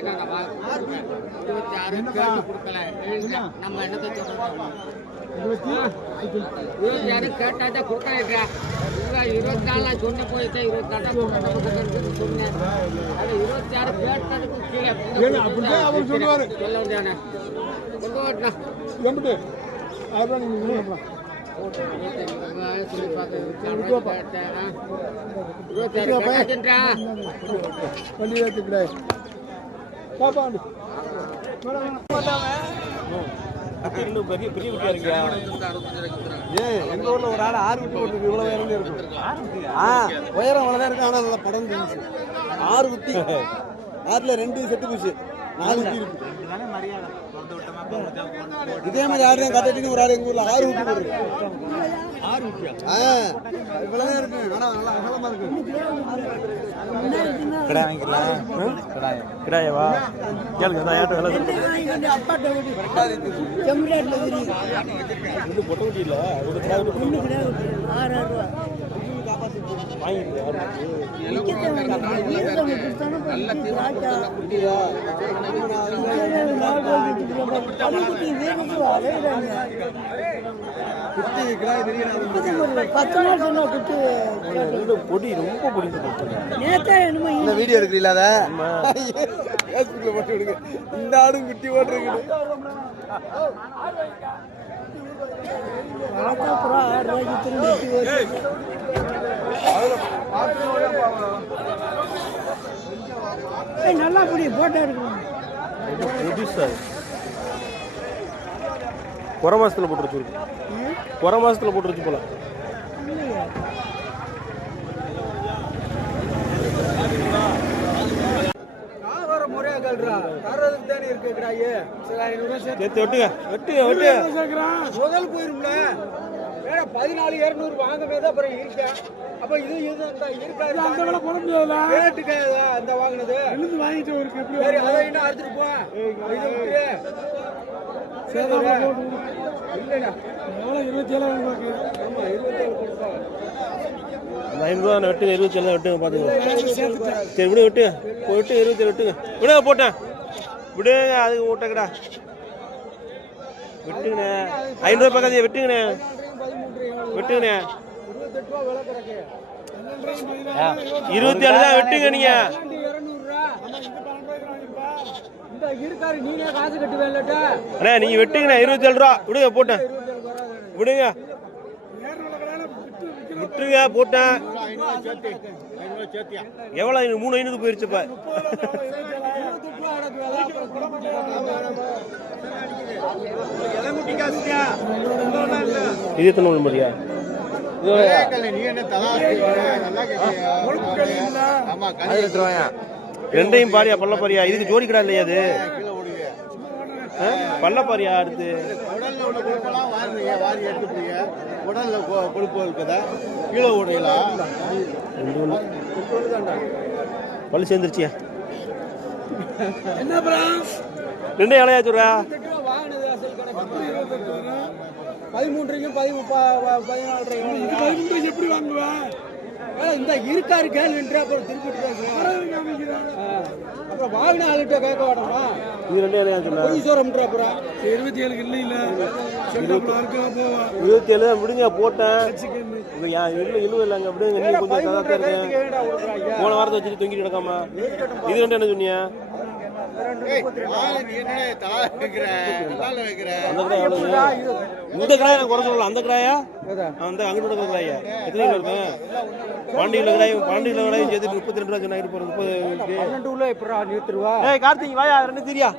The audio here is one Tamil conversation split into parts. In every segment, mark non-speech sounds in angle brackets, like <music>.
இருபத்தி ஆறு கேட்டு கொடுக்கல. நம்ம என்னத்தை சொல்றோம் இருபத்தி? ஆறு கேட்டாட்டே கொடுக்கலைக்கா இல்லை இருபத்தி நாலு சொன்ன போயிட்டே இருபத்தி நாலு சொன்னேன். அது இருபத்தி ஆறு கேட்டதுக்கு கீழே அப்படிதான் அவர் சொல்லுவாரு. சொல்ல வேண்டியானே கொண்டு வரட்டா. எம்பிட்டு ஆயிரம் ரூபாய் நீங்கள் கொடுக்கலாம் சொல்லி பார்த்தேன் இருபத்தி ஆறு இன்னும் பெரிய பெரிய குட்டியா இருக்கியா? ஏன் எங்க ஊர்ல ஒரு ஆள் ஆறு குட்டி போட்டு இவ்வளவு உயரம் இருக்கும் ஆ உயரம் அவ்வளவுதான் இருக்கு ஆனா நல்லா படம் இருந்துச்சு. ஆறு குட்டி. <laughs> ஆறுல ரெண்டு செட்டு போச்சு நாலு குட்டி இருக்கு. இதே மாதிரி ஆடு கட்டிட்டு ஒரு ஆடு எங்க ஊர்ல ஆறு போட்டு ஆறு ஆ. இவ்வளவு இருக்கு. ஆனா நல்லா அகலமா இருக்கு. கிடாய் வாங்கிக்கலாம் கிடாய். கிடாயவா கேளுங்க ஏட்ட வேலை பொட்டை ஒரு தெரியல பத்து நாள் சொன்ன குட்டி இது பொடி ரொம்ப பொடி இந்த வீடியோ எடுக்கிறீங்களா அத ஃபேஸ்புக்ல போட்டு விடுங்க இந்த ஆடும் குட்டி போட்டுருக்கு ஆட்டா புறா ஆறு ரூபாய்க்கு திரும்பி வருது. நல்லா புடி போட்டோ எடுக்கணும் புதுசா குறை மாசத்துல போட்டு வச்சிருக்கு குறை மாசத்துல போட்டு வச்சு போல சரி முதல் போயிரும்ல. பதினாலு இருநூறு வாங்கவே தான் அப்புறம் இருக்கேன் அப்ப இது இது அந்த இருக்காது அந்த வேலை போட முடியாதுல ரேட்டுக்கு அந்த வாங்கினது? எழுந்து வாங்கிட்டு ஒரு சரி அதை இன்னும் அறுத்துட்டு போ. இது விட்டு இல்லைண்ணா இருபத்தி ஏழு ஆமா இருபத்தி ஏழு கொடுப்போம் அந்த ஐநூறு ரூபா வெட்டுங்க இருபத்தி ஏழு வெட்டுங்க பாத்துக்கலாம் சரி விடு வெட்டுங்க போய் வெட்டு. இருபத்தி ஏழு வெட்டுங்க. விடுங்க போட்டேன். விடுங்க அதுக்கு ஓட்டக்கடா வெட்டுங்கண்ணே. ஐநூறுரூவா பக்கத்தையே வெட்டுங்கண்ணே. வெட்டுங்கண்ணே இருபத்தி ஏழு தான் வெட்டுங்க நீங்க. அண்ணே நீங்க வெட்டுங்கண்ணே இருபத்தி ஏழு ரூபா. விடுங்க போட்டேன். விடுங்க. விட்டுருங்க போட்டேன் எவ்வளோ ஐநூறு மூணு ஐநூறு போயிருச்சு இப்ப இது எத்தனை ரெண்டையும் பாரியா பல்ல பாரியா இதுக்கு ஜோடி கடா இல்லையா அது? ஆ? பல்ல பாரியா அடுத்து? வாரிங்க வாரி எடுத்துப்பீங்க உடல்ல கொழுப்பு இருக்குதா. கீழே ரெண்டு ஒண்ணு. பல்லு சேர்ந்துருச்சியா? என்ன ப்ரா? ரெண்டையும் எவ்வளோ சொல்றா வாங்கினது அசல் கணக்கு பதிமூன்றையும் பதிமூ பதினாலரையும் எப்படி வாங்குவேன் இந்த இருக்காரு கேள்வின்ற அப்புறம் திருப்பிட்டு அப்புறம் வாங்கின ஆளுகிட்ட கேட்க வேண்டாமா? இது ரெண்டு எவ்வளோ சொன்னா பொய் சோரம்ன்ற அப்புறம். இருபத்தி ஏழுக்கு இல்லை இல்ல. இருபத்தி ஏழு தான் விடுங்க போட்டேன். இப்போ யா- இல்லை இல்லைங்க விடுங்க நீ கொஞ்சம் போன வாரத்தை வச்சுட்டு தொங்கிட்டு கிடக்காம. இது ரெண்டு என்ன சொன்னியா இந்த கிராய் நான் குறை சொல்லல அந்த கிராயா அந்த அங்கிட்டு இருக்கிற கிராயா எத்தனை கிலோ இருக்கு பாண்டியில் கிராயும் பாண்டியில் கிராயும் சேர்த்து முப்பத்தி ரெண்டு ரூபா சொன்னாங்க முப்பது பன்னெண்டு உள்ள எப்படா இருபத்தி ரூபா ஏய் கார்த்திக் வாயா ரெண்டு தெரியா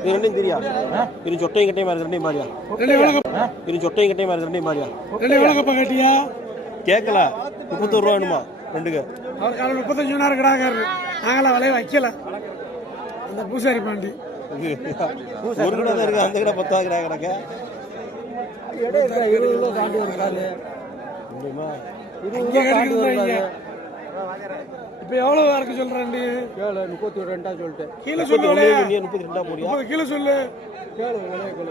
இது ரெண்டையும் தெரியா இது சொட்டையும் கட்டையும் மாதிரி ரெண்டையும் மாறியா இது சொட்டையும் கட்டையும் மாதிரி ரெண்டையும் மாறியா எவ்வளோக்கப்பா கட்டியா கேட்கல முப்பத்தோரு ரூபா வேணுமா? ரெண்டுக்கு. அவர் காலம் முப்பத்தஞ்சு மணி நேரம் கிடாக்காரு நாங்களாம் விலையை வைக்கல. அந்த பூசாரி பாண்டி. ஒரு கடை தான் இருக்கு அந்த கடை பத்தாவது கடை கிடக்க கிலோ காலு முடியுமா இப்போ எவ்வளோ இறக்க சொல்கிறேன் கேளு முப்பத்தி ரெண்டா சொல்லிட்டேன் கீழே நீ முப்பத்தி ரெண்டா போடியா கீழே சொல்லு. கேளு விலையை கொடு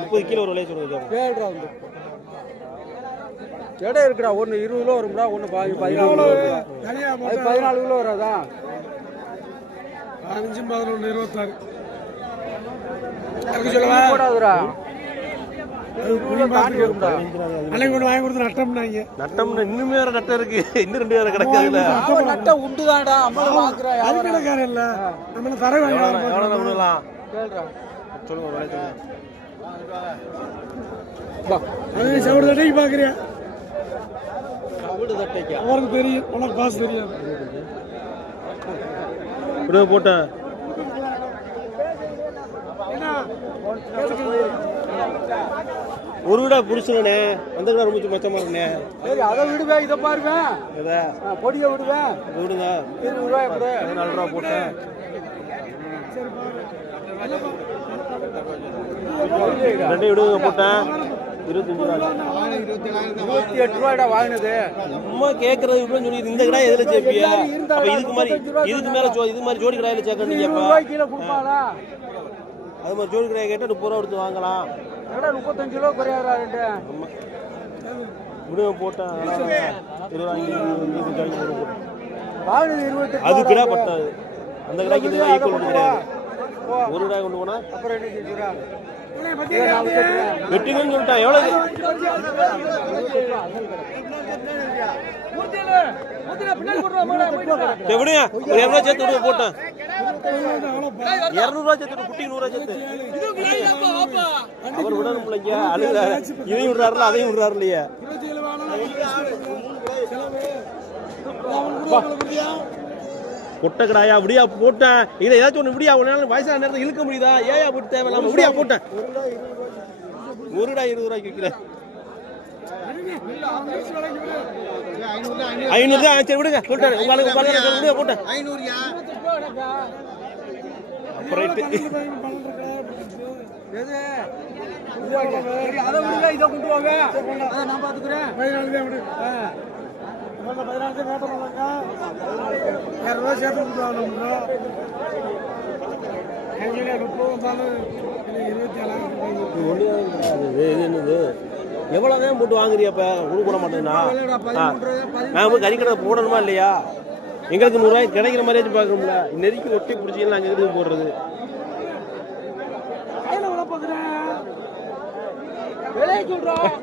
முப்பது கிலோ ஒரு விலையை சொல்லுங்க கேளுடா வந்து. எடை இருக்குடா ஒன்று இருபது கிலோ வரும்டா ஒன்று பதினாலு. அது பதினாலு கிலோ வராதா? பதினஞ்சு பதினொன்று இருபத்தாறு. போடாதுடா. இன்னுமே வேற நட்டம் இருக்கு. இன்னும் ரெண்டு வேற கிடக்குதுல அவன் நட்ட உண்டுதான்டா. அம்மா அது இல்ல? நம்ம தர கேளுடா. சொல்லுங்க சொல்லுங்க. செவடு தட்டைக்கு பாக்குறியா வீடு தட்டைக்கா அவருக்கு தெரியும் உனக்கு பாசு தெரியாது. விடுங்க போட்டேன் ஒரு வீடா அந்த கடை ரொம்ப மச்சமா இருக்குண்ணே. சரி அதை விடுவேன் இதை பாருவேன் எதா? பொடியை விடுவேன் விடுங்க. இருபது ரூபாய் கொடு. பதினாலு ரூபா போட்டேன். ரெண்டையும் விடுங்க போட்டேன். இருபத்தி எட்டு ரூபாய்டா வாங்கினது சும்மா கேட்கறது இப்படி சொல்லி இந்த கடை எதுல சேர்ப்பியா? அப்ப இதுக்கு மாதிரி இதுக்கு மேல ஜோ- இது மாதிரி ஜோடி கடாயில சேர்க்கணும் கொடுப்பாளா? அது மாதிரி ஜோடி கடாயை கேட்டா முப்பது ரூபா கொடுத்து வாங்கலாம். முப்பத்தஞ்சு கிலோ குறையாதா ரெண்டு? விடுங்க போட்டேன் இருபது. அது கிடா பத்தாது. அந்த கடைக்கு இது ஈக்குவல் கிடையாது. ஒரு கடை கொண்டு போனா? அப்புறம் வெட்டுங்கன்னு சொல்லிட்டான் எவ்வளவு? சரி, விடுங்க. ஒரு இரநூறுவா சேர்த்து விடுங்க போட்டேன். இரநூறுவா சேர்த்து விடு, குட்டி நூறுவா சேர்த்து. அவர் விடணும் பிள்ளைங்க அழுகுற இதையும் விடுறாருல அதையும் விடுறாரு இல்லையா பொட்டை கடாயா விடியா போட்டேன். இதை ஏதாச்சும் ஒன்று விடியா ஒரு நாள் வயசான நேரத்தில் இழுக்க முடியுதா? ஏயா போட்டு தேவையில்லாம? விடியா போட்டேன். ஒரு ரூபாய் இருபது ரூபாய்க்கு விற்கிறேன் ஐநூறு தான் சரி விடுங்க போட்டேன். உங்களுக்கு உங்களுக்கு விடுங்க. போட்டேன். ஐநூறுயா அதை விடுங்க. இதை கொண்டு வாங்க. நான் பாத்துக்கிறேன் கேட்ட மாட்டாங்க இரநூறுவா சேர்த்து கொடுத்தாங்க எங்கே முப்பது வந்தாலும் எனக்கு இருபத்தி எவ்வளோதான் போட்டு வாங்குறியப்ப? கொடுக்க கூட மாட்டேன்னா நான் போய் கறிக்கடை போடணுமா இல்லையா? எங்களுக்கு நூறுரூவாய் கிடைக்கிற மாதிரியாச்சும் பார்க்கணும்ல. நெருக்கி ஒட்டி பிடிச்சிக்கலாம் நாங்கள் எதுக்கு போடுறது? சொல்றோம்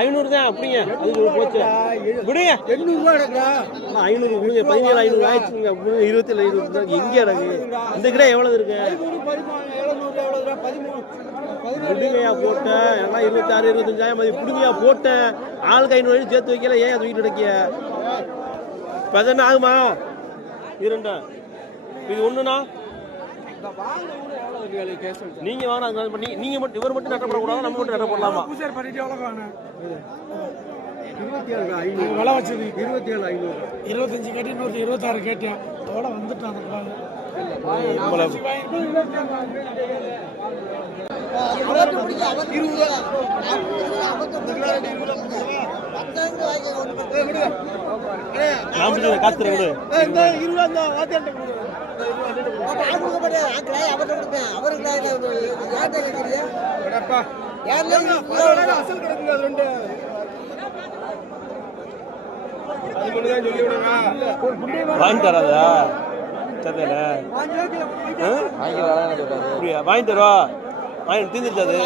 ஐநூறு தான் அப்படிங்க. அதுக்கு போச்சு. விடுங்க. எண்ணூறு ரூபாய் ஐநூறு விடுங்க. பதினேழு ஐநூறு ஆயிடுச்சுங்க. விடுங்க, இருபத்தேழு ஐநூறு தான். எங்கே இருக்கு இந்த கடை எவ்வளவு இருக்கு? விடுங்கயா போட்டேன் எல்லாம் இருபத்தாறு இருபத்தஞ்சாயிரம் மதி பிடுங்கய்யா போட்டேன் ஆளுக்கு ஐநூறு சேர்த்து வைக்கல. ஏன் தூக்கிட்டு கிடைக்கிய? பதினெண்டு ஆகுமா? இது இது ஒண்ணுண்ணா? நீங்க வாங்க நீ- நீங்க மட்டும் இவர் மட்டும் நட்டப்படக்கூடாது நம்ம மட்டும் நட்டப்படலாமா பூசாரி பண்ணிட்டு எவ்வளோ வேணும் இருபத்தி ஏழு ஐநூறு. விலை வச்சது. இருபத்தி ஏழு ஐநூறு. இருபத்தஞ்சு கேட்டு இன்னொரு இருபத்தாறு கேட்டேன் அதோட வந்துட்டான் அந்த பிள்ளைங்க. நான் பிடிச்ச காத்துற விடு வாங்கி தராதா? அப்படியா? வாங்கி தருவா? வாங்கி தீர்ந்துருச்சு அது?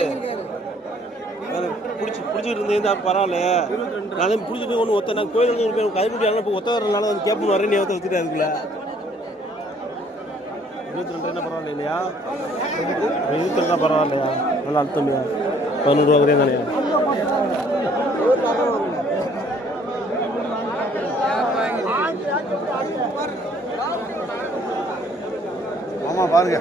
பிடிச்சி பிடிச்சிட்டு இருந்தேன் தான் பரவாயில்ல நான் பிடிச்சிட்டு ஒன்று ஒத்த நான் கோயில் வந்து கதிர்குட்டி இப்போ ஒத்த வரனால வந்து வரேன் நீ ஒத்த வச்சுட்டு அதுக்குள்ள இருபத்தி ரெண்டு என்ன பரவாயில்ல இல்லையா இருபத்தி ரெண்டா பரவாயில்லையா? நல்லா அழுத்தமையா பதினோரு ரூபா வரையும் தானே? ஆமா பாருங்க.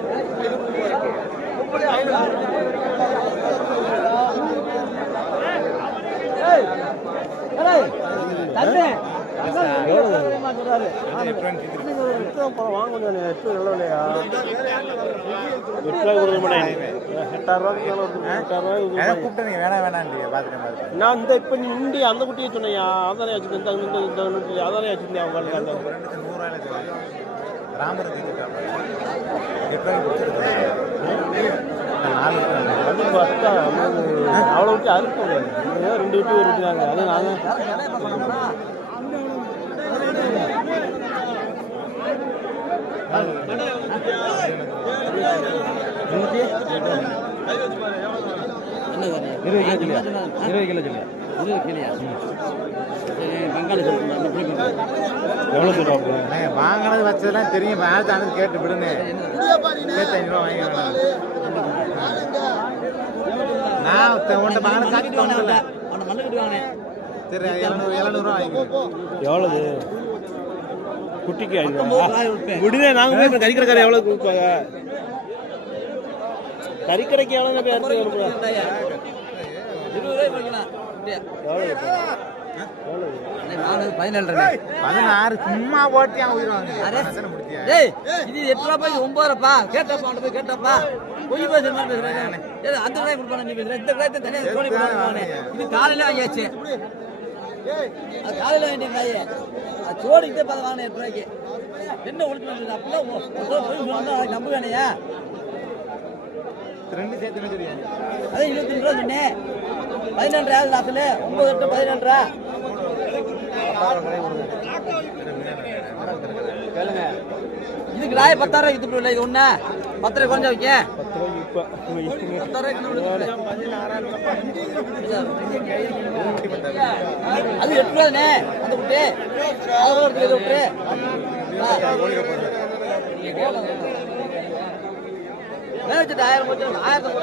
வாங்கணும் இல்லையா. ரூபாய் கொடுக்க மாட்டேன் எட்டாயிரம் எட்டாயிரம் ரூபாய். கூப்பிட்டு வேணாம் வேணாம் பாத்துட்டேன் நான் இந்த இப்போ நீ இண்டி அந்த குட்டியை சொன்னையா? அதானே வச்சுருந்தேன் இந்த இந்த அதானே வச்சுருந்தேன் அவங்க அந்த அது பார்த்தா அவ்வளோ விட்டு அறுக்க முடியாது ரெண்டு விட்டு ஒரு விட்டுறாங்க அது நாங்கள் இருபது கிலோ சொல்லியா இருபது கிலோ சொல்லியா எவ்வளோ சொல்லுவாங்க வாங்கினது வச்சதெல்லாம் தெரியும் ஆனது கேட்டு விடுங்க சேர்த்து ஐநூறுவா வாங்கிக்கலாம் நான் உன்ட்ட வாங்கின காசு தோணல சரி எழுநூறு எழுநூறுவா வாங்கிக்கிறேன் எவ்வளவு? குட்டிக்கு ஐநூறு விடுங்க நாங்க போய் கறிக்கடைக்காரர் எவ்வளவு கொடுப்பாங்க? கறிக்கடைக்கு எவ்வளவு போய் அறுத்து அனுப்புறோம் பதினாறு சும்மா டேய் இது எட்டு ரூபா போய் ஒன்பது ரூபா கேட்டப்பா போய் கேட்டப்பா. கொஞ்சம் பேசுற மாதிரி பேசுறேன் அந்த கடையை கொடுப்பானே நீ பேசுற. இந்த கடையை தனியாக இது காலையில வாங்கியாச்சு. அது காலையில வேண்டிய காயே அது சோடிக்கிட்டே பார்த்து வாங்கினேன் எட்டு ரூபாய்க்கு. என்ன ஒழிச்சு வந்து அப்படிலாம் நம்ப வேணையா? ரெண்டு சேர்த்து தெரியும்? அதே இருபத்தி ரூபா சொன்னேன் பதினெண்டு ரூபா லாஸ்ட்ல. ஒன்பது எட்டு பதினெண்டு ரூபா இதுக்கு ராய பத்தாயிரம் துப்பு இல்லை இது ஒண்ணு. பத்து ரூபாய் கொஞ்சம் வைக்க அது எட்டு அந்த விட்டு அது விட்டு ஆயிரம் ஆயிரத்தி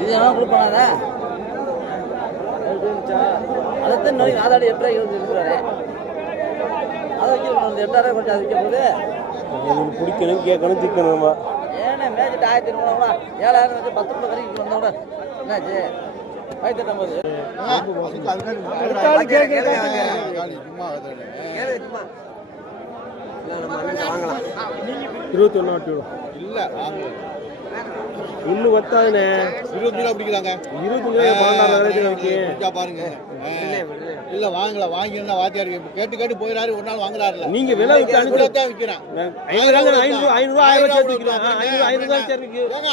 இது கொடுப்பானத? அதைத்தான் நோய் ஆதாடி எட்டு ரூபாய் இருபது இருக்கிறாரு அதை வைக்கணும் அந்த எட்டாயிரம் கொஞ்சம் அது வைக்க போகுது உங்களுக்கு பிடிக்கணும் கேட்கணும் திக்கணுமா ஏன்னா மேய்ச்சிட்டு ஆயிரத்தி கூட ஏழாயிரம் வச்சு பத்து ரூபாய் வரைக்கும் வந்தா கூட என்னாச்சு? இருபத்தி ஒன்று ஆட்டு இல்ல இன்னும் வத்தாதுண்ணே இருபத்தி பன்னெண்டாயிரம் ரேட்டு வைக்க பிடிச்சா பாருங்க. இல்ல வாங்கல வாங்கியிருந்தா வாத்தியார் கேட்டு கேட்டு போயிடாரு ஒரு நாள் வாங்குறாருல. நீங்க விலை கூட தான்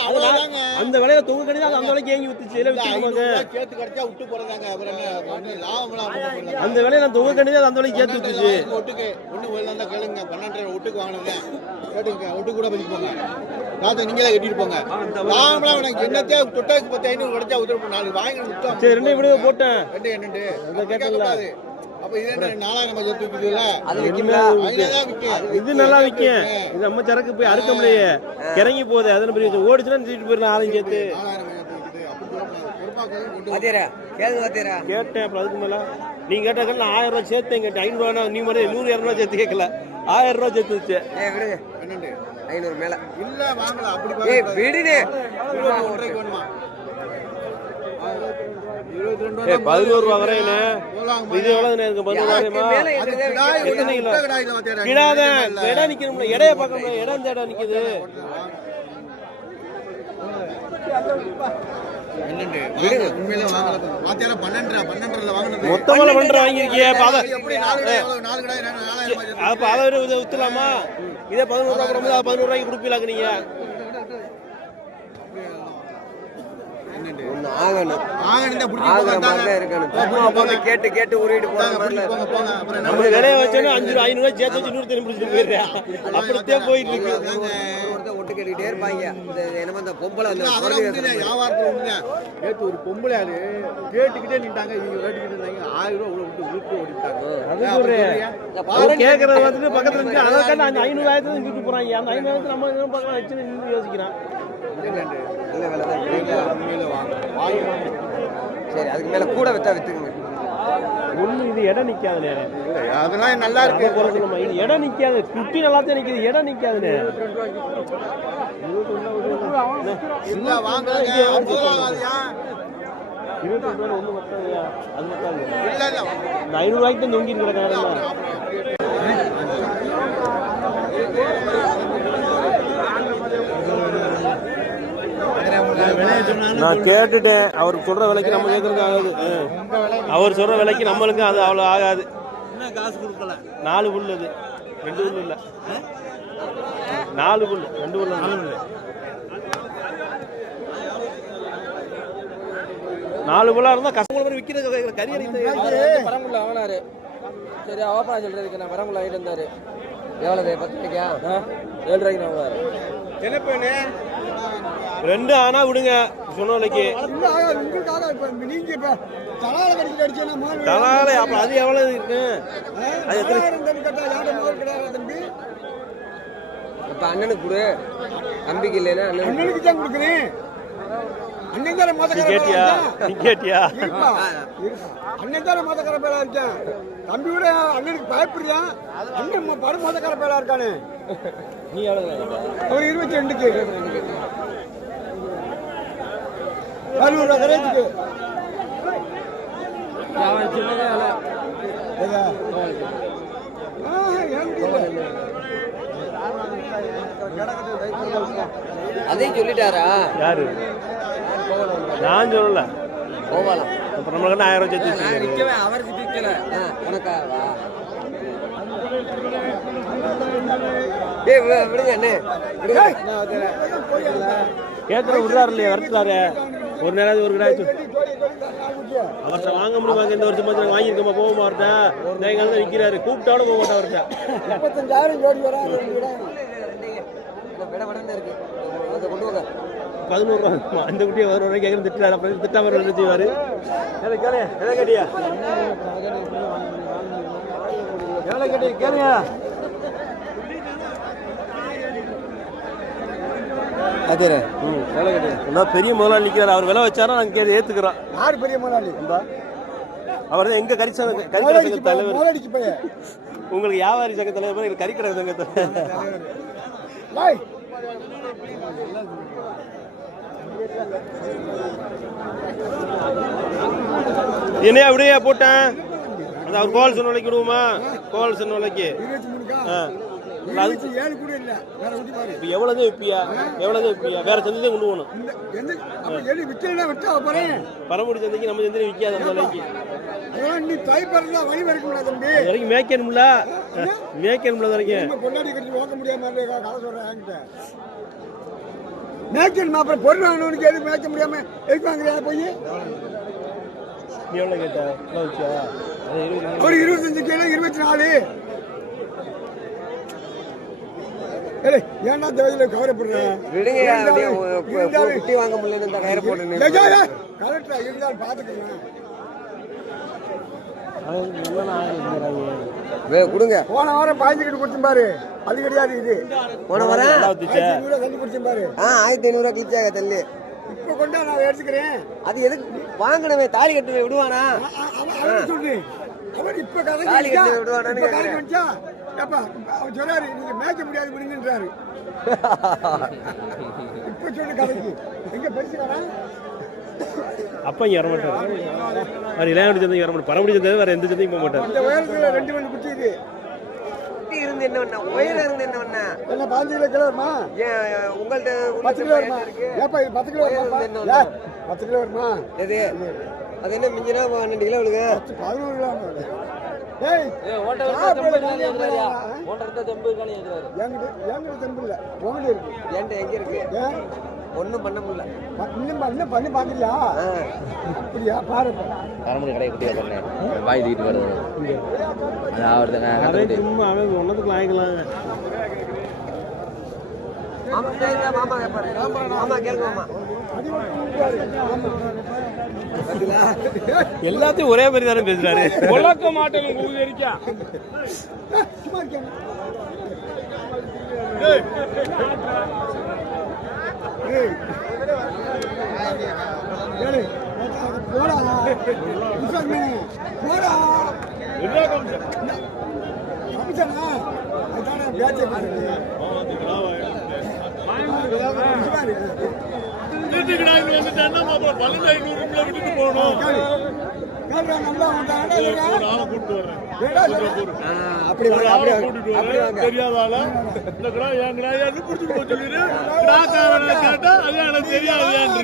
அவ்வளவுதாங்க. அந்த விலையில தொங்க கட்டி அந்த விலைக்கு ஏங்கி வித்துச்சு கேட்டு கிடைச்சா விட்டு போறதாங்க. அந்த விலையில நான் தொங்க கட்டி அந்த விலைக்கு சேர்த்து வித்துச்சு. ஒட்டுக்கு ஒண்ணு வெளில இருந்தா கேளுங்க. பன்னெண்டு ஒட்டுக்கு வாங்கினது கேட்டுங்க ஒட்டு கூட பதிக்கு போங்க. ராத்திரி நீங்களே கட்டிட்டு போங்க. லாபம்லாம் எனக்கு என்னத்தையா தொட்டாக்கு பத்து ஐநூறு கிடைச்சா உத்தரவு நாளைக்கு வாங்கி சரி ரெண்டு விட போட்டேன். ரெண்டு என்னண்டு அதை கேட்டல அப்ப இது என்ன நாலாயிரம் அது நல்லா விற்கும். இது நம்ம சரக்கு போய் அறுக்க முடியலையே கிறங்கி போகுது. பெரிய ஓடிச்சுன்னா தூக்கிட்டு போயிடலாம் ஆளும் சேர்த்து. கேட்டேன் அப்புறம் அதுக்கு மேல. நீங்க கேட்டாக்க நான் ஆயிரம் ரூபாய் சேர்த்தேன் கேட்டேன். ஐநூறு ரூபா நீ மட்டும் நூறு இரநூறுவா சேர்த்து கேட்கல. ஆயிரம் ரூபாய் சேர்த்து வச்சு ஐநூறு மேல. இல்ல வாங்கல. அப்படி. விடுனே. வேணுமா? பதினோரு ரூபா வரையில போலாங்க இது எவ்வளவு இருக்கு? பதினோரு. கிடாத. இடம் நிக்கணும்ல. இடைய பார்க்கணும் இடம் இந்த இடம் நிக்குது. பன்னெண்டரைல வாங்கினது. மொத்தமால பண்ற வாங்கிருக்கிய அதை விட வித்துலாமா இதே பதினோரு ரூபா பதினோரு ரூபாய்க்கு கொடுப்பீங்களாக்கு நீங்க ஒண்ணு ஆகணும். ஆகிற மாதிரி தான். இருக்கணும். கேட்டு கேட்டு உருவிட்டு போற தாங்க, மாதிரி பிடிச்சி போங்க, போங்க. அப்புறம் என்ன நம்ம விலைய வச்சோன்னா அஞ்சு ரூபா ஐநூறு ரூபாய் சேர்த்து வச்சு நூறு தண்ணி பிடிச்சிட்டு போயிடுறேன் அப்படித்தான் போயிட்டு இருக்கு. ஒருத்தர் ஒட்டு கேட்டுக்கிட்டே இருப்பாங்க. இந்த என்னமோ இந்த பொம்பளை அந்த வியாபாரத்துல. நேத்து ஒரு பொம்பளை ஆளு கேட்டுக்கிட்டே நின்ட்டாங்க இவங்க கேட்டுக்கிட்டு இருந்தாங்க. ஆயிரம் ரூபாய் உள்ள விட்டு விட்டு ஓடிட்டாங்க. அது கேட்கறது வந்துட்டு பக்கத்துல இருக்கு அதை கண்டு அந்த ஐநூறு ஆயிரத்துல விட்டு போறாங்க. அந்த ஐநூறு ஆயிரத்துல நம்ம என்ன பார்க்கலாம்? வச்சு நின்னு யோசிக்கிறான். நல்ல வேலை தான் சரி அதுக்கு மேல கூட வித்தா வித்துக்குங்க. ஒண்ணு இது இடம் அதெல்லாம் நல்லா இருக்கு. குறை சொல்லணுமா இது இடம் நிக்காது. குட்டி நல்லா தான் நிக்குது. இடம் ரூபா ஆகாதுயா? இருபத்தி அது இந்த தான் தொங்கி இருக்கிற காரணம் நான் கேட்டுட்டேன். அவருக்கு சொல்ற விலைக்கு நம்ம கேட்கறதுக்கு ஆகாது. அவர் சொல்ற விலைக்கு நம்மளுக்கு அது அவ்வளோ ஆகாது. என்ன காசு கொடுக்கல? நாலு புல் அது. ரெண்டு புல் இல்ல. நாலு புல். ரெண்டு புல் நாலு நாலு புல்லா இருந்தா கஷ்டம். விற்கிறது கறி பரங்குள்ள வாங்கினாரு சரி ஓப்பனா சொல்றதுக்கு நான் பரங்குள்ள ஆகிட்டு இருந்தாரு. எவ்வளவு? பத்து ரூபாய்க்கா? ஏழு ரூபாய்க்கு நான் என்ன பண்ணு? ரெண்டு ஆனா விடுங்க. சொன்ன விலைக்கு உங்களுக்காக இப்ப நீங்க இப்ப தலால அப்ப அது எவ்வளவு இருக்கு? அது எத்தனை? இப்ப அண்ணனுக்கு கொடு. தம்பிக்கு இல்லைன்னா அண்ணனுக்கு தான் கொடுக்குறேன் அண்ணன் தானே மோதக்கார கேட்டியா? நீ கேட்டியா. அண்ணன் தானே மோதக்கார பேரா இருக்கேன் தம்பி விட அண்ணனுக்கு பயப்படுறான் அண்ணன் ம- படு மோதக்கார பேரா இருக்கானே? நீ எவ்வளவு அவர் இருபத்தி ரெண்டுக்கு. அறுபது ரூபா இல்லை. அதையும் சொல்லிட்டாரா? யாரு? நான் சொல்லல. போகலாம் இப்ப நம்மளுக்கு என்ன ஆயிரம் சேர்த்து அவருக்கு நிக்கல. உனக்கா? வா. ஏய் விடுங்க விடுங்க. கேட்கற விடுறாரு இல்லையா? வரட்டுறாரு. ஒரு நேரம் ஒரு கிடாச்சு அவர்கிட்ட வாங்க முடியுமா? இந்த வருஷம் பார்த்து வாங்கியிருக்கோமா? போக மாட்டேன் இந்த எங்க வந்து நிக்கிறாரு கூப்பிட்டாலும் போக மாட்டேன் அவர்கிட்ட. முப்பத்தஞ்சாயிரம் ஜோடி வராது விட விடன்னு இருக்கு அதை கொண்டு வாங்க பதினோரு ரூபா அந்த குட்டியை ஒரு ரூபாய் கேட்கறது திட்டாரு அப்புறம் திட்டாம என்ன செய்வாரு? கேளு கேளு. எதை கேட்டியா? எவ்வளோ கேட்டி கேளுங்க. அதே. ம் கேட்டி என்ன பெரிய முதலாளி நிற்கிறாரு அவர் விலை வச்சாரா? நாங்கள் கேட்டு ஏற்றுக்கிறோம் யார் பெரிய முதலாளி? அவர் தான் எங்க கரிசன கறிக்கடை சங்க தலைவர். உங்களுக்கு வியாபாரி சங்க தலைவர் மாதிரி கறிக்கடை சங்க தலைவர். என்னையா அப்படியே போட்டேன். அது அவர் கோல் சொன்ன விலைக்கு விடுவோமா? கோல் சொன்ன விலைக்கு. ஆ. ஏழு கூட இல்ல. வேற குட்டி பாரு. இப்போ எவ்வளோதான் விற்பியா எவ்வளோதான் விற்பியா வேற சந்தை கொண்டு போகணும். அப்ப எலி விட்டுனா விட்டா போறேன் சந்தைக்கு நம்ம சந்தையில் விற்காது அந்த அதெல்லாம் நீ தாய் பிறந்தா வழி வரைக்கும் தம்பி. அது வரைக்கும் மேய்க்கணும்ல மேய்க்கணும்ல வரைக்கும். பொண்டாடி கட்டி ஓக்க முடியாம கதை சொல்றேன் என்கிட்ட. மேய்க்கணும் அப்புறம் பொருள் வாங்கணும்னு எதுக்கு மேய்க்க முடியாம எதுக்கு வாங்குறியா போய்? எவ்வளோ கேட்ட? ஒரு இருபத்தஞ்சு கிலோ இருபத்தி நாலு ஏய், ஏன்டா தேவையில கவலைப்படுறேன் விடுங்க வாங்க முடியல கயிறு போட்டு கரெக்டா இருந்தாலும் பாத்துக்கிறேன் கொடுங்க. போன வாரம் பாய்ஞ்சுக்கிட்டு பாரு. அது கிடையாது இது. போன வரேன் நல்லா வந்துச்சு ஆயிரத்தி ஐநூறுவா பாரு. ஆ ஆயிரத்தி கிழிச்சாங்க தள்ளி. இப்ப கொண்டா நான் எடுத்துக்கிறேன். அது எதுக்கு? வாங்கினவே தாலி கட்டுவே விடுவானா? சொல்லு அவன் இப்ப கதைக்கு தாலி ஏப்பா, அவன் சொல்றாரு நீங்க மேய்க்க முடியாது விடுங்கன்றாரு இப்ப சொல்லு கதைக்கு. எங்க பெருசு வரா அப்பா இங்கே வர மாட்டார். அவர் இளையாண்டி சந்தைக்கு வர மாட்டார். பரமுடி சந்தை வேற எந்த சந்தைக்கும் போக மாட்டார். இந்த உயரத்துல ரெண்டு மணி குச்சி இது குட்டி இருந்து என்ன பண்ண உயரம் இருந்து என்ன பண்ண என்ன பாஞ்சு கிலோ கிலோ வருமா ஏன் உங்கள்ட்ட பத்து கிலோ வருமா? ஏப்பா இது பத்து கிலோ வருமா பத்து கிலோ வருமா? எது? அது என்ன மிஞ்சினா பன்னெண்டு கிலோ விழுங்க பதினோரு கிலோ ஒண்ணும் பண்ண முடியல. இன்னும் பண்ண பண்ணி பாக்குறியா? அப்படியா? பாரு. பரமுடி கடை குட்டியா சொன்னேன். வாய் தூக்கிட்டு வருது அது ஆவறது வாங்கிக்கலாம் மாமா மாமா மாமா கேளுங்க மாமா. எல்லாத்தையும் ஒரே மாதிரி தானே பேசுறாரு சும்மா இருக்கேன். ஏய். ஏய், போடா. போடா பேச்சை பேசுறது அப்படி வாங்க அப்படி வாங்க. அப்படி வாங்க. தெரியாதால? இந்த கிடா என் கிடா ஏன்னு புடிச்சிட்டு போய் சொல்லிடு கிடாக்காரனை கேட்டா அது எனக்கு கிடா ஏன்னு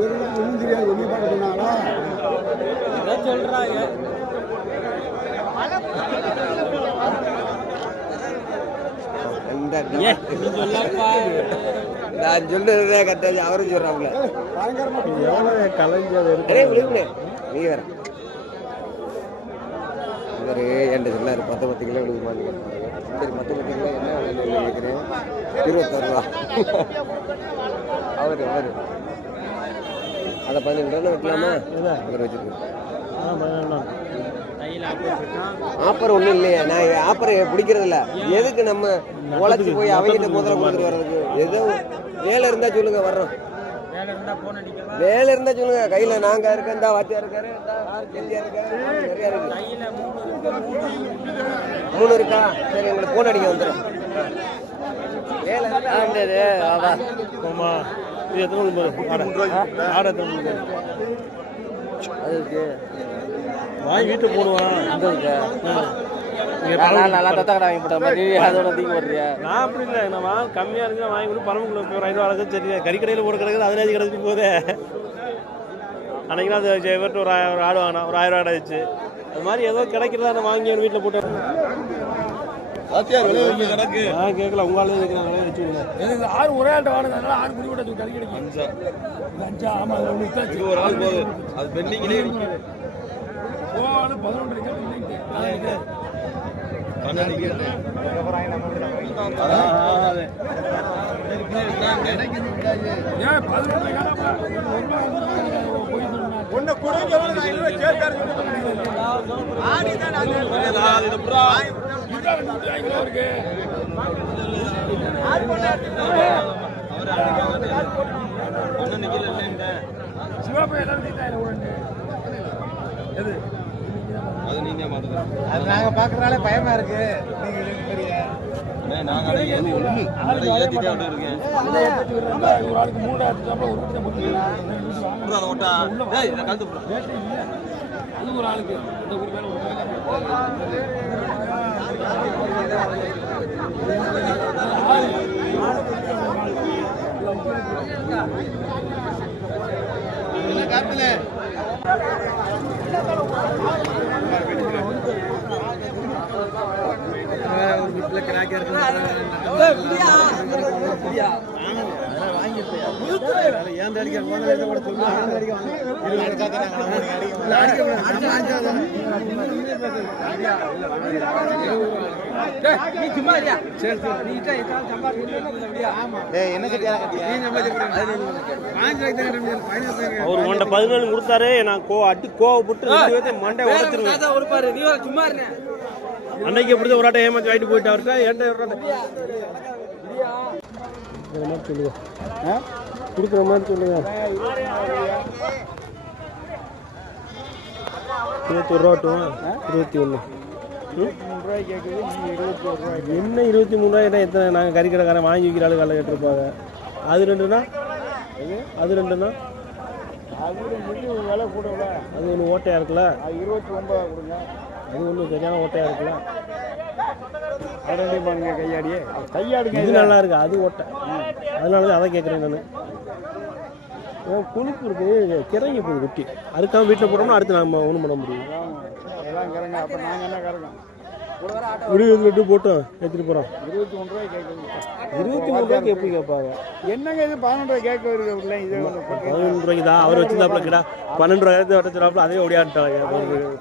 ஒண்ணும் தெரியாது, ஒண்ணும் பார்க்க சொன்னாங்களா? நான் சொல்றதே கட்டாச்சு அவரும் பயங்கரமா எவ்வளவு விழுகுனே நீ வேற. இவரு என்கிட்ட சொன்னாரு பத்து பத்து கிலோ விழுகுமான்னு கேட்டாரு சரி பத்து பத்து கிலோ என்ன விலைன்னு கேட்குறேன். இருபத்தாறு ரூபா. அவரு அவரு. அதை பதினெண்டு ரூபா வைக்கலாமா? அவர் வச்சிருக்கு ஆப்பர் ஒன்றும் இல்லையா. நான் ஆப்பரை பிடிக்கிறது இல்ல. எதுக்கு நம்ம உழைச்சி போய் அவங்கிட்ட முதல்ல கொடுத்துட்டு வர்றதுக்கு? ஏதோ வேலை இருந்தா சொல்லுங்க வர்றோம். வேலை இருந்தா சொல்லுங்க. கையில நாங்க இருக்கேன் இந்த வாத்தியா இருக்காரு மூணு இருக்கா? சரி உங்களுக்கு போன் அடிக்க வந்துடும் வேலை ஆமா இது எத்தனை போதும் ஆடை எத்தனை வாங்கி வீட்டு போடுவான் இந்த இருக்கு நல்லா தத்தக்கடை வாங்கி போட்ட மாதிரி அதோட தூக்கி போடுறியா நான் அப்படி இல்லை. நான் வாங்க கம்மியாக இருக்கு வாங்கி கொடுத்து பரமக்குள்ள போய் ஐநூறு அளவுக்கு சரி கறிக்கடையில் போட கிடக்குது அதில் கிடச்சி போதே அன்னைக்கு அது இவர்கிட்ட ஒரு ஒரு ஆடு வாங்கினா ஒரு ஆயிரம் ஆடு ஆயிடுச்சு. அது மாதிரி ஏதோ கிடைக்கிறதா வாங்கி வீட்டில் போட்டு நான் கேட்கல உங்க ஆளு கேட்கலாம் விலையை வச்சு விடுங்க ஆறு ஒரே ஆள்கிட்ட வாங்கினதுனால ஆறு குடி விட கறி கிடைக்கும் அஞ்சா. அஞ்சா ஆமா அது ஒரு ஆள் போகுது. அது பெண்டிங்லேயே போவாது பதினொன்று ஏன் பதினொன்று ஒண்ணு கொடுங்க, சேர்த்தாரு சிவப்பு எல்லாரும் தீட்டாயிரம் உடனே எது அது நாங்க பாக்குறதால பயமா இருக்கு நீங்க இது பெரிய ஆளுக்கு ஏத்திட்டே அப்படி இருக்கேன் ஒரு ஆளுக்கு. மூணாயிரத்து சம்பளம் ஒரு லட்சம் போட்டுக்கலாம் அது ஒரு ஆளுக்கு. இந்த மேல ஒரு காத்துல. நீ சும்மா இல்லையா சரி அவர் உன்ட்ட பதினேழு கொடுத்தாரு. நான் கோ அடி கோவப்பட்டு மண்டை உடச்சிருவேன். சும்மா இருந்தேன் அன்னைக்கு எப்படி ஒரு ஆட்டை ஏமாத்தி வாங்கிட்டு போயிட்டு அவர்கிட்ட என்கிட்ட ஒரு இந்த மாதிரி சொல்லுங்க. கொடுக்குற மாதிரி சொல்லுங்க. இருபத்தொரு ரூபாட்டும் இருபத்தி ஒன்று என்ன இருபத்தி மூணு ரூபாய் எத்தனை? நாங்கள் கறிக்கடைக்காரன் வாங்கி வைக்கிற ஆளு காலையில் கேட்டிருப்பாங்க. அது ரெண்டுனா? அது ரெண்டுனா? விலை கூட அது ஒன்று ஓட்டையாக இருக்குல்ல? இருபத்தி ஒன்பது கொடுங்க. அது ஒன்று சரியான ஓட்டையாக இருக்குல்ல? ரெண்டு பாருங்க கையாடியே. கையாடுங்க இது நல்லா இருக்கு அது ஓட்டை. அதனால தான் அதை கேட்குறேன் நான். கொழுப்பு இருக்கு. கிறங்கி போகுது குட்டி. அதுக்காக வீட்டில் போட்டோம்னா அடுத்து நம்ம ஒன்றும் பண்ண முடியும். எல்லாம் கரங்க அப்ப நாங்க என்ன கரங்க விடுவி ரெண்டு போட்டோம் எடுத்துட்டு போறோம். இருபத்தி மூணு ரூபாய் கேட்குது இருபத்தி மூணு ரூபாய்க்கு எப்படி கேட்பாங்க என்னங்க இது பதினொன்று ரூபாய் கேட்க உள்ள இது ஒன்று பதினொன்று ரூபாய்க்கு தான் அவர் வச்சிருந்தாப்புல கிடா. பன்னெண்டு ரூபாயிரத்து வட்டச்சிடாப்புல அதே ஓடியாட்டாங்க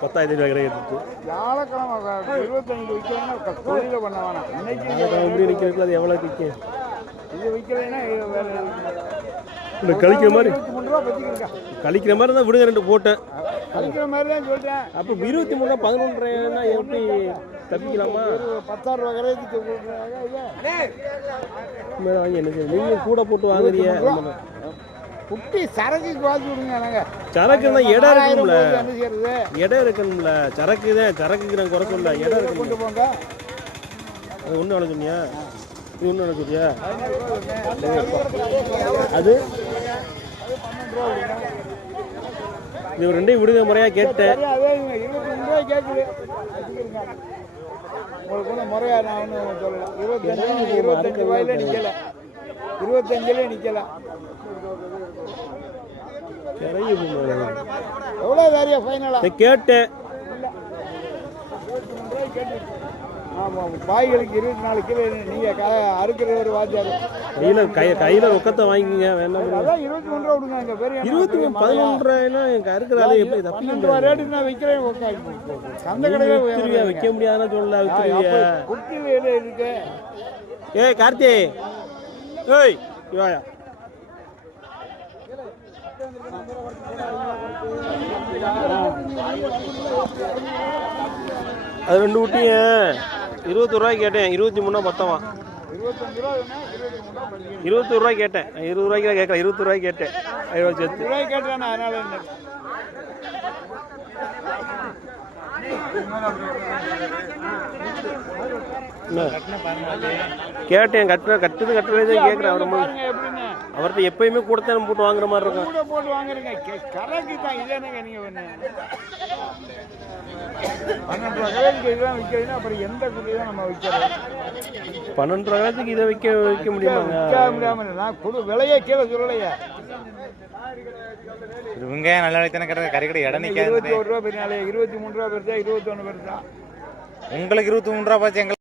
பத்தாயிரத்தி ரூபாய் கிடையாது. வியாழக்கிழமை இருபத்தஞ்சு விற்கலைன்னா தொழில பண்ண வேணாம். இன்னைக்கு எப்படி நிற்கிறதுல அது எவ்வளோ நிற்கும் இது விற்கலைன்னா வேற இந்த கழிக்கிற மாதிரி. கழிக்கிற மாதிரி தான் விடுங்க ரெண்டு போட்டேன் கழிக்கிற மாதிரி தான் சொல்றேன். அப்போ இருபத்தி மூணு ரூபா பதினொன்று ரூபாய்னா எப்படி தப்பிக்கலாமா? பத்தாயிரம் ரூபா வாங்கி செய்ய நீங்கள் கூட போட்டு வாங்குறிய குட்டி சரக்குக்கு வாசி விடுங்க இடம் ஆயிரம் இருக்கும்ல. போட்டு என்ன செய்யறது? இடம் இருக்கணும்ல சரக்கு தான் சரக்குக்கு நான் குறை சொல்ல இடம் இருக்கணும் கொண்டு போங்க. அது ஒன்று வேலை சொன்னியா இது ஒன்று வேலை சொல்லியா அது? இது ரெண்டையும் விடுங்க முறையாக கேட்டேன். உங்களுக்கு ஒன்றும் முறையா நான் ஒன்றும் சொல்லல. இருபத்தஞ்சு இருபத்தஞ்சு ரூபாயில நிக்கல. இருபத்தஞ்சுல போங்க. எவ்வளோ வேறியா கேட்டேன். ஆமாம் பாய்களுக்கு இருபத்தி நாலு கிலோ நீங்க க அறுக்கிற ஒரு வாத்தியார். கையில் கை கையில் ரொக்கத்தை வாங்கிக்கங்க வேண்டாம். அதான் இருபத்தி கொடுங்க எங்க பெரிய இருபத்தி மூணு பதினொன்று ரூபாய்னா எனக்கு அறுக்கிறாரு எப்படி பன்னெண்டு ரூபா ரேட்டு நான் விற்கிறேன் சந்தை கடையில் விற்க முடியாதுன்னு சொல்லல வித்துருவியா? குட்டியில் இருக்கு. ஏய் கார்த்தி. ஏய் இவாயா அது ரெண்டு குட்டிங்க இருபத்தி ரூபாய்க்கு கேட்டேன் இருபத்தி மூணா பத்தவா இருபத்தி ரூபாய் கேட்டேன் இருபது ரூபாய்க்கு தான் கேட்கல இருபத்தி ரூபாய்க்கு கேட்டேன் சேர்த்து. ரூபாய் கேட்டேன் அதனால? கேட்டேன் கட்டுற கட்டுறது கட்டுறது கேட்குறேன் அவர்கிட்ட எப்பயுமே கொடுத்தேன் போட்டு வாங்குற மாதிரி இருக்கும். கூட போட்டு வாங்குறீங்க. கெ- கறக்கு தான். இது என்னங்க நீங்க பண்ண பன்னெண்டு ரூபா கடைக்கு இதெல்லாம் விற்கிறதுன்னா அப்புறம் எந்த தான் நம்ம விற்கிறது பன்னெண்டு ரூபாய்க்கு இதை விற்க வைக்க முடியுமாங்க? விற்க முடியாம இல்லை. நான் கொடு விலையே கீழே சொல்லலையே. இவங்க நல்ல தானே கிடக்கு கறிக்கடை இடம் நிக்காது இருபத்தி ஒரு ரூபா பெரிய இருபத்தி மூணு ரூபா பெருசா இருபத்தி ஒன்று பெருசா. உங்களுக்கு இருபத்தி மூணு ரூபா போச்சு எங்களுக்கு